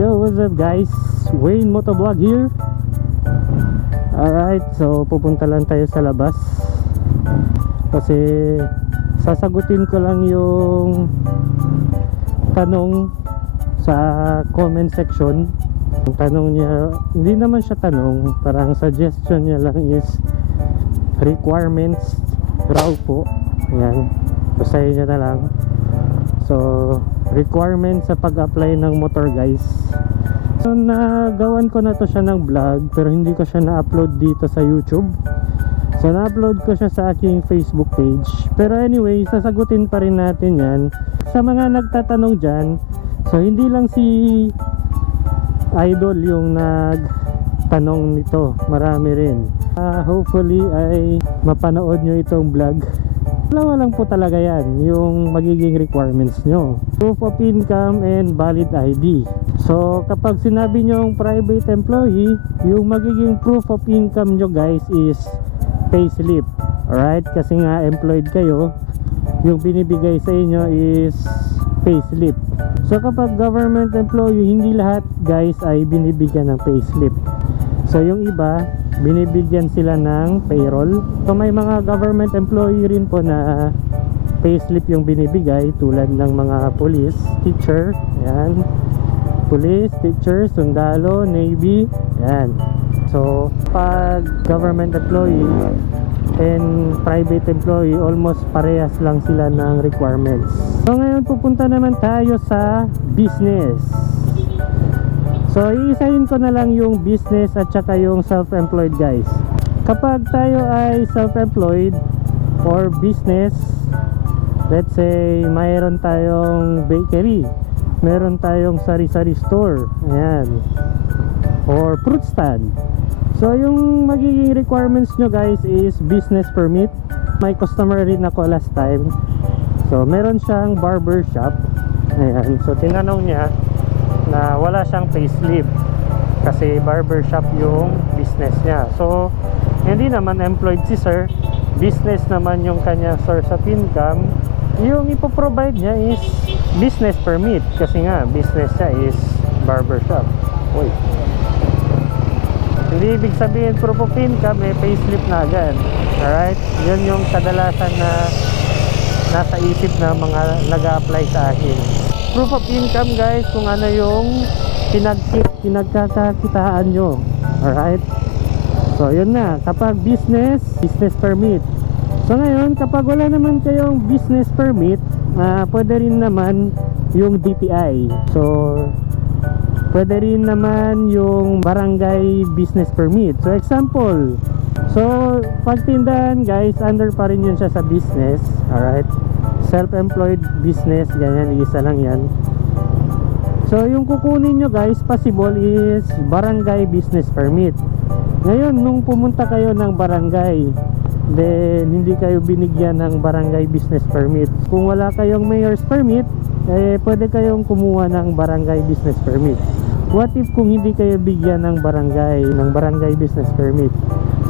Yo, what's up guys? Wayne Motovlog here. Alright, so pupunta lang tayo sa labas. Kasi sasagutin ko lang yung tanong sa comment section. Ang tanong niya, hindi naman siya tanong, parang suggestion niya lang is requirements raw po. Ayan, basahin niya na lang. So, requirements sa pag-apply ng motor guys. So, nagawan ko na to siya ng vlog pero hindi ko siya na-upload dito sa YouTube. So, na-upload ko siya sa aking Facebook page. Pero anyway, sasagutin pa rin natin yan. Sa mga nagtatanong dyan, so hindi lang si Idol yung nagtanong nito. Marami rin. Ah, hopefully ay mapanood nyo itong vlog. Dalawa lang po talaga yan, yung magiging requirements nyo. Proof of income and valid ID. So, kapag sinabi nyo private employee, yung magiging proof of income nyo guys is payslip. Alright? Kasi nga employed kayo, yung binibigay sa inyo is payslip. So, kapag government employee, hindi lahat guys ay binibigyan ng payslip. So, yung iba, binibigyan sila ng payroll. So may mga government employee rin po na payslip yung binibigay tulad ng mga police, teacher, yan. Police, teacher, sundalo, navy, yan. So pag government employee and private employee, almost parehas lang sila ng requirements. So ngayon pupunta naman tayo sa business. So, iisahin ko na lang yung business at saka yung self-employed guys. Kapag tayo ay self-employed or business, let's say mayroon tayong bakery, meron tayong sari-sari store, ayan, or fruit stand. So, yung magiging requirements nyo guys is business permit. May customer rin ako last time. So, meron siyang barber shop. Ayan, so tinanong niya, na wala siyang payslip kasi barbershop yung business niya. So hindi naman employed si sir. Business naman yung kanyang source of income. Yung ipoprovide niya is business permit kasi nga business niya is barbershop. Uy. hindi ibig sabihin proof of income may payslip na agad. Alright? Yun yung kadalasan na nasa isip na mga nag-apply sa akin proof of income guys kung ano yung pinagkit, pinagkakakitaan nyo. Alright? So yun na kapag business business permit. So ngayon kapag wala naman kayong business permit uh, pwede rin naman yung DTI so pwede rin naman yung barangay business permit. So example. So pagtindahan guys under pa rin yun siya sa business. Alright self-employed business ganyan isa lang yan. So yung kukunin nyo guys possible is barangay business permit. Ngayon nung pumunta kayo ng barangay then hindi kayo binigyan ng barangay business permit. Kung wala kayong mayor's permit eh pwede kayong kumuha ng barangay business permit. What if kung hindi kayo bigyan ng barangay ng barangay business permit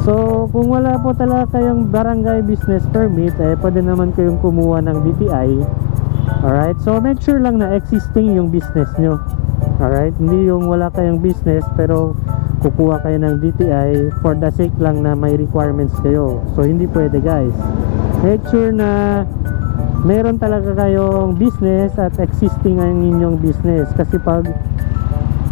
So, kung wala po talaga kayong barangay business permit, eh, pwede naman kayong kumuha ng DTI. Alright? So, make sure lang na existing yung business nyo. Alright? Hindi yung wala kayong business, pero kukuha kayo ng DTI for the sake lang na may requirements kayo. So, hindi pwede guys. Make sure na meron talaga kayong business at existing ang inyong business. Kasi pag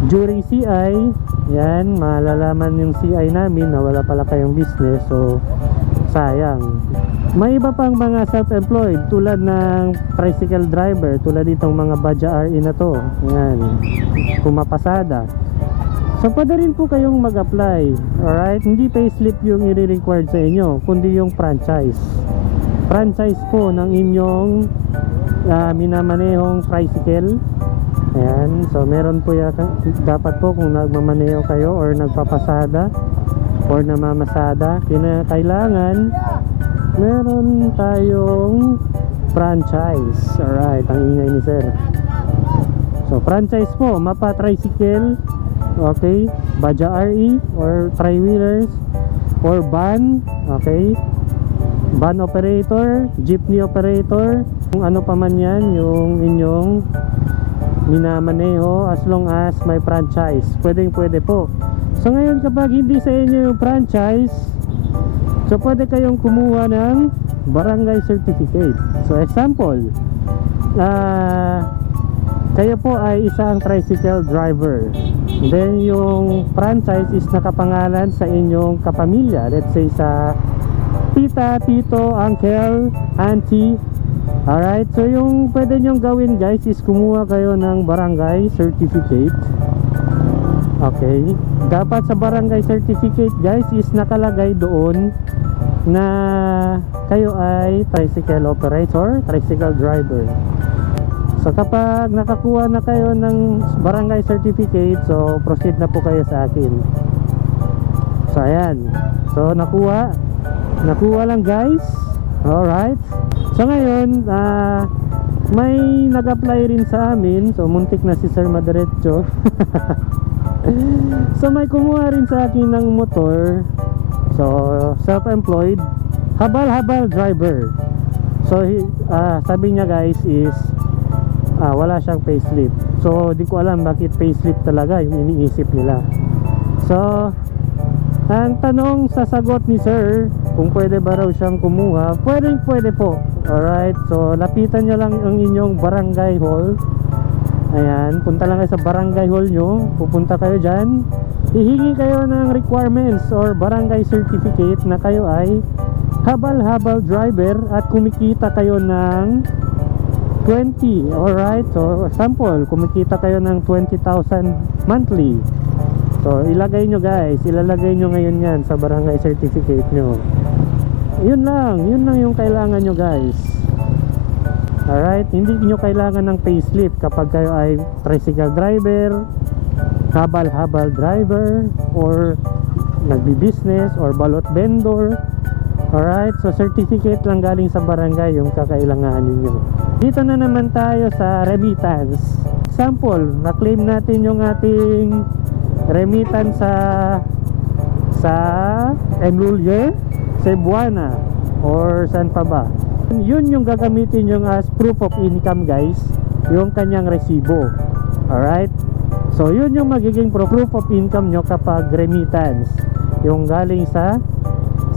during CI yan malalaman yung CI namin na wala pala kayong business so sayang. May iba pang mga self-employed tulad ng tricycle driver tulad itong mga Baja RE na to yan pumapasada. So pwede rin po kayong mag-apply alright? Hindi payslip yung i-required sa inyo kundi yung franchise. Franchise po ng inyong uh, minamanehong tricycle Ayan, so meron po yata, dapat po kung nagmamaneho kayo or nagpapasada or namamasada, kailangan meron tayong franchise. Alright, ang ingay ni sir. So, franchise po, mapa tricycle, okay, Baja RE or tri-wheelers or van, okay, van operator, jeepney operator, kung ano pa man yan, yung inyong minamaneho as long as may franchise. Pwedeng pwede po. So ngayon kapag hindi sa inyo yung franchise, so pwede kayong kumuha ng barangay certificate. So example, ah kayo po ay isang tricycle driver. Then yung franchise is nakapangalan sa inyong kapamilya. Let's say sa tita, tito, uncle, auntie. Alright, so yung pwede nyong gawin guys is kumuha kayo ng barangay certificate. Okay. Dapat sa barangay certificate guys is nakalagay doon na kayo ay tricycle operator, tricycle driver. So kapag nakakuha na kayo ng barangay certificate, so proceed na po kayo sa akin. So ayan. So nakuha. Nakuha lang guys. Alright. So ngayon, ah may nag-apply rin sa amin. So muntik na si Sir Madiretso. so may kumuha rin sa akin ng motor. So self-employed. Habal-habal driver. So ah, sabi niya guys is ah, wala siyang payslip. So di ko alam bakit payslip talaga yung iniisip nila. So ang tanong sa sagot ni sir, kung pwede ba raw siyang kumuha, pwede pwede po. Alright, so lapitan nyo lang ang inyong barangay hall. Ayan, punta lang kayo sa barangay hall nyo, pupunta kayo dyan. Hihingi kayo ng requirements or barangay certificate na kayo ay habal-habal driver at kumikita kayo ng 20. Alright, so sample, kumikita kayo ng 20,000 monthly. So, ilagay nyo guys, ilalagay nyo ngayon yan sa barangay certificate nyo. Yun lang, yun lang yung kailangan nyo guys. Alright, hindi nyo kailangan ng payslip kapag kayo ay tricycle driver, habal-habal driver, or nagbi-business, or balot vendor. Alright, so certificate lang galing sa barangay yung kakailanganin nyo. Dito na naman tayo sa remittance. Example, na-claim natin yung ating remittance sa sa Emulye, Cebuana or saan pa ba. Yun yung gagamitin yung as proof of income guys, yung kanyang resibo. Alright? So yun yung magiging pro- proof of income nyo kapag remittance. Yung galing sa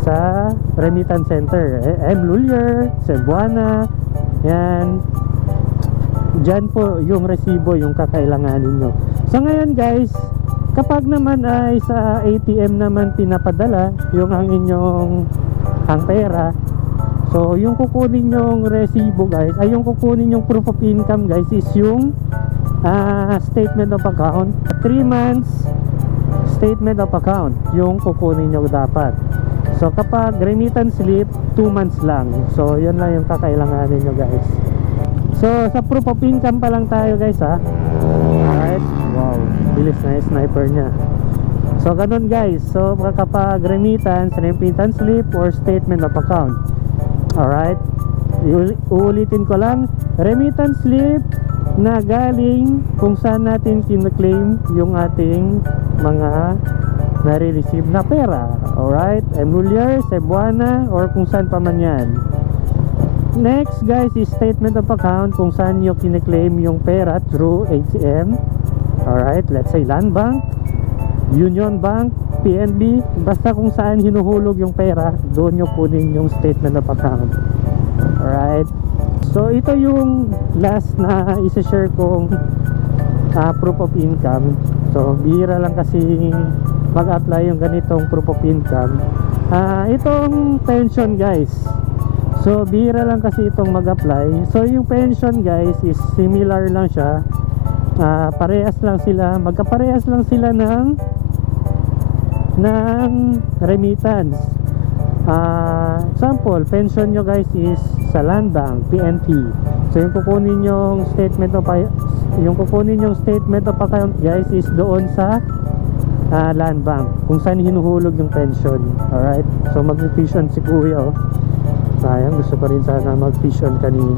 sa remittance center. Eh, M. Lulier, Cebuana, yan. Diyan po yung resibo yung kakailanganin nyo. So ngayon guys, kapag naman ay sa ATM naman pinapadala yung ang inyong ang pera, so yung kukunin yung resibo guys, ay yung kukunin yung proof of income guys is yung ah, statement of account. 3 months statement of account yung kukunin nyo dapat. So kapag remittance slip, 2 months lang. So yun lang yung kakailanganin nyo guys. So sa proof of income pa lang tayo guys ha. Bilis na yung sniper niya. So ganun guys. So kapag remittance, remittance slip or statement of account. Alright. Uulitin ko lang. Remittance slip na galing kung saan natin kina-claim yung ating mga nare-receive na pera. Alright? Emulier, Cebuana, or kung saan pa man yan. Next guys is statement of account kung saan nyo kine-claim yung pera through ATM. Alright? Let's say Land Bank, Union Bank, PNB, basta kung saan hinuhulog yung pera, doon nyo kunin yung statement of account. Alright? So ito yung last na isa-share kong ah, proof of income. So bihira lang kasi mag-apply yung ganitong proof of income. Ah, itong pension guys. So bihira lang kasi itong mag-apply. So yung pension guys is similar lang siya. Ah, parehas lang sila, magkaparehas lang sila ng ng remittance. Ah, example, pension nyo guys is sa Land Bank, PNP. So yung kukunin yung statement of yung kukunin yung statement of account guys is doon sa ah, Land Bank kung saan hinuhulog yung pension. Alright? So mag-fission si Kuya oh. Sayang, gusto pa rin sana mag-fission kanina.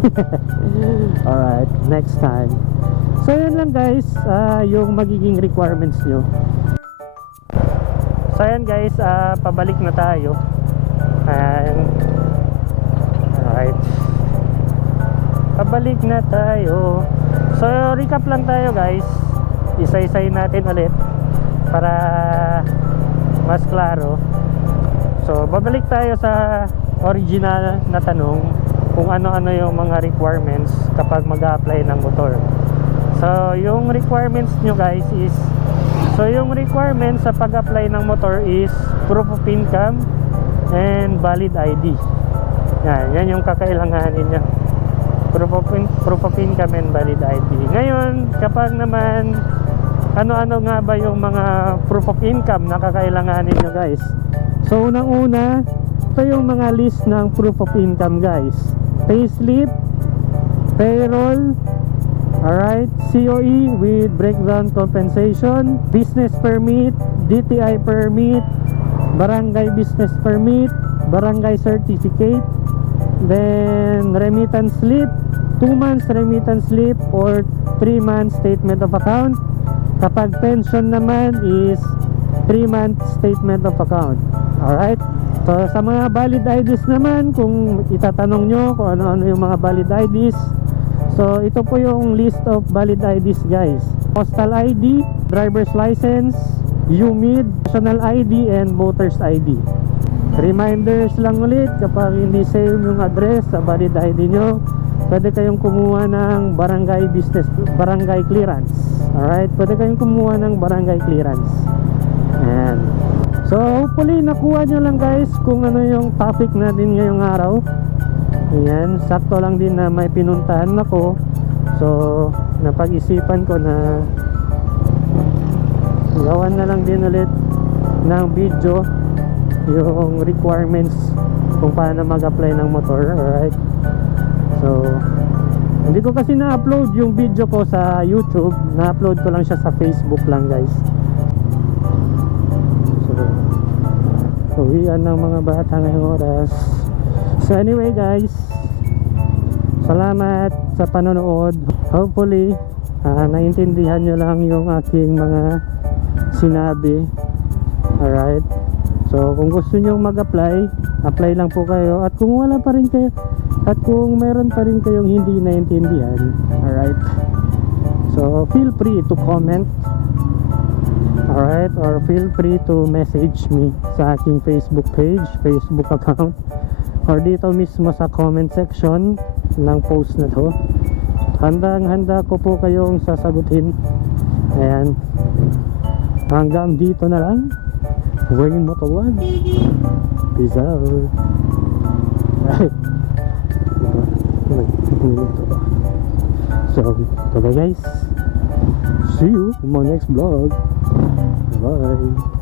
Alright, next time. So yun lang guys, ah, yung magiging requirements nyo. So ayan guys, ah, pabalik na tayo. And, alright. Pabalik na tayo. So recap lang tayo guys. Isa-isay natin ulit para mas klaro. So babalik tayo sa original na tanong kung ano-ano yung mga requirements kapag mag-apply ng motor. So yung requirements nyo guys is So yung requirements sa pag-apply ng motor is proof of income and valid ID. Yan, yan yung kakailanganin niya. Proof of, in- proof of income and valid ID. Ngayon, kapag naman ano-ano nga ba yung mga proof of income na kakailanganin nyo guys? So unang-una, ito yung mga list ng proof of income guys. Payslip, payroll, Alright, COE with breakdown compensation, business permit, DTI permit, barangay business permit, barangay certificate, then remittance slip, 2 months remittance slip or 3 months statement of account. Kapag pension naman is 3 months statement of account. Alright? So sa mga valid IDs naman, kung itatanong nyo kung ano-ano yung mga valid IDs, So ito po yung list of valid IDs guys. Postal ID, driver's license, UMID, national ID and voter's ID. Reminders lang ulit kapag hindi same yung address sa valid ID nyo, pwede kayong kumuha ng barangay business, barangay clearance. Alright, pwede kayong kumuha ng barangay clearance. Ayan. So hopefully nakuha nyo lang guys kung ano yung topic natin ngayong araw. Ayan, sakto lang din na may pinuntahan ako. So, napag-isipan ko na gawan na lang din ulit ng video yung requirements kung paano mag-apply ng motor. Alright. So, hindi ko kasi na-upload yung video ko sa YouTube. Na-upload ko lang siya sa Facebook lang guys. So, uwian ng mga bata ngayong oras. So anyway guys, salamat sa panonood. Hopefully, ah, naintindihan nyo lang yung aking mga sinabi. Alright. So kung gusto nyo mag-apply, apply lang po kayo. At kung wala pa rin kayo, at kung meron pa rin kayong hindi naintindihan, alright. So feel free to comment. Alright, or feel free to message me sa aking Facebook page, Facebook account or dito mismo sa comment section ng post na to. Handang handa ko po kayong sasagutin. Ayan. Hanggang dito na lang. Wayne Motawan peace out. So bye guys. See you in my next vlog. Bye